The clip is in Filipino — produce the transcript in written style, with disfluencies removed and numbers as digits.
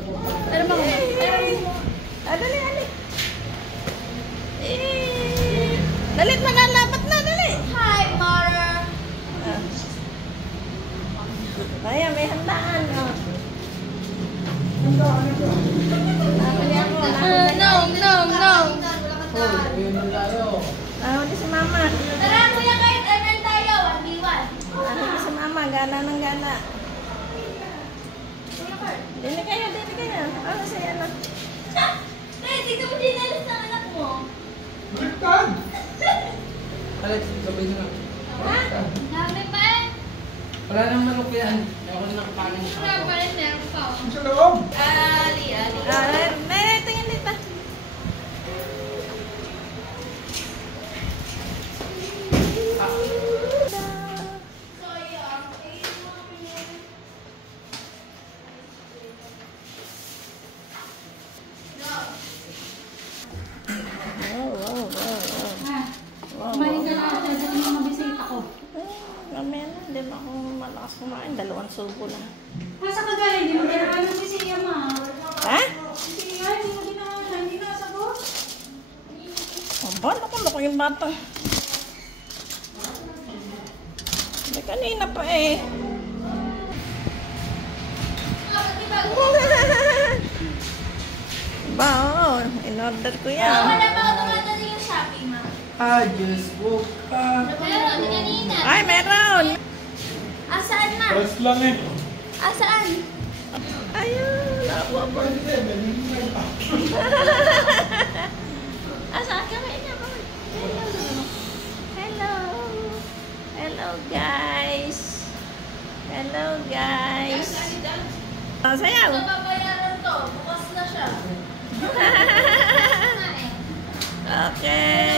Ano ba? Dali, dali. Dalit, magalapat na, dali. Hi, Mara. Ayan, may handaan. Nakali ako. No. Nakali si mama. Tara, kuya, kahit anan tayo. 1v1. Nakali si mama. Gana ng gana. Dili kayo. Ano sa'yo na? Dito mo dinalis ng anak mo. Baliktad! Alex, sabay na lang. Ha? Dami pa eh. Wala nang manok yan. Ako na nakakanin sa Wala pa rin, meron pa. Sa loob! Ali. Tingin dito. Kumain ka na ako, dali mo mga bisita ko. Mamaya na, hindi na ako malakas kumain. 2 subo na. Nasa ka galing, hindi mo dinaan ng sisiya, ma. Ha? Sisiya, hindi mo dinaan, hindi nasagot. Bala ko yung bata. Hindi kanina pa eh. Ba, oo. In-order ko yan. Wala pa ako tumatali yung Shopee, ma. I just woke up. Meron, di kanina. Ay, meron! Asaan, ma? Press lang eh. Asaan? Ayun! Ako po. Asaan ka? Hello! Hello, guys! Hello, guys! Oh, sayaw! Ito babayaran to. Bukas na siya. Okay!